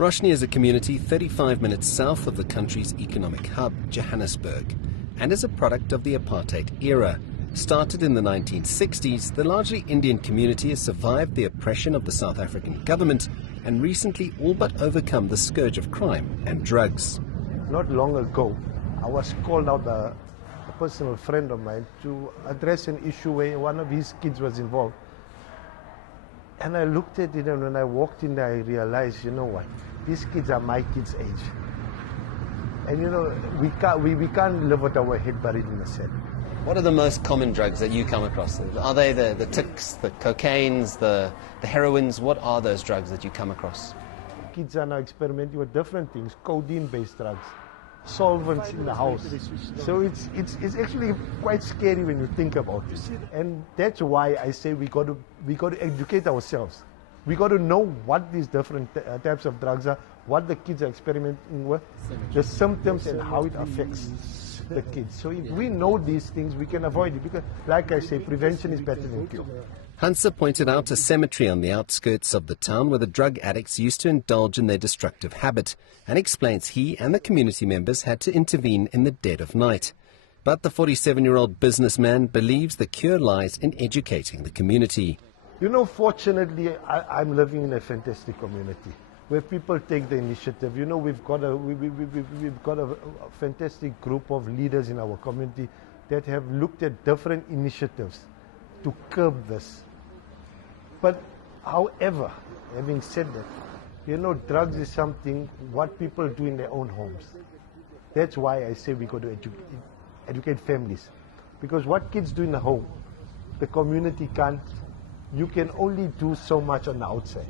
Roshnee is a community 35 minutes south of the country's economic hub, Johannesburg, and is a product of the apartheid era. Started in the 1960s, the largely Indian community has survived the oppression of the South African government and recently all but overcome the scourge of crime and drugs. Not long ago, I was called out a personal friend of mine to address an issue where one of his kids was involved. And I looked at it, and when I walked in there, I realized, you know what, these kids are my kids' age. And you know, we can't live with our head buried in the sand. What are the most common drugs that you come across? Are they the ticks, the cocaines, the heroines? What are those drugs that you come across? Kids are now experimenting with different things, codeine-based drugs, solvents in the house. So it's actually quite scary when you think about it. And that's why I say we got to educate ourselves. We got to know what these different types of drugs are, what the kids are experimenting with, the symptoms and how it affects the kids. So if we know these things, we can avoid it, because like I say, prevention is better than cure. Hansa pointed out a cemetery on the outskirts of the town where the drug addicts used to indulge in their destructive habit, and explains he and the community members had to intervene in the dead of night. But the 47-year-old businessman believes the cure lies in educating the community. You know, fortunately, I'm living in a fantastic community where people take the initiative. You know, we've got a fantastic group of leaders in our community that have looked at different initiatives to curb this. But however, having said that, you know, drugs is something what people do in their own homes. That's why I say we got to educate families. Because what kids do in the home, the community can't. You can only do so much on the outside.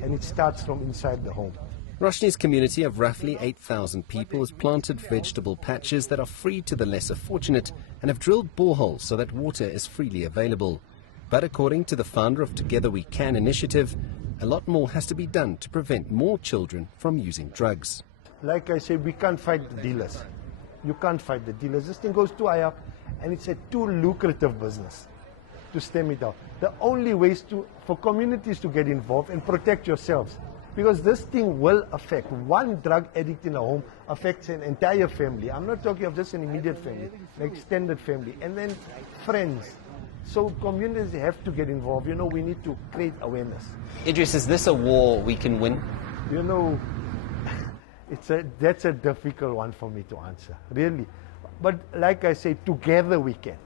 And it starts from inside the home. Roshnee's community of roughly 8,000 people has planted vegetable patches that are free to the lesser fortunate and have drilled boreholes so that water is freely available. But according to the founder of Together We Can initiative, a lot more has to be done to prevent more children from using drugs. Like I say, we can't fight the dealers. You can't fight the dealers. This thing goes too high up, and it's a too lucrative business to stem it out. The only ways for communities to get involved and protect yourselves, because this thing will affect one drug addict in a home, affects an entire family. I'm not talking of just an immediate family, an extended family, and then friends. So communities have to get involved. You know, we need to create awareness. Idris, is this a war we can win? You know, that's a difficult one for me to answer, really. But like I say, together we can.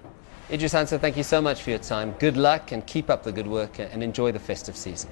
Idris Hansa, thank you so much for your time. Good luck and keep up the good work and enjoy the festive season.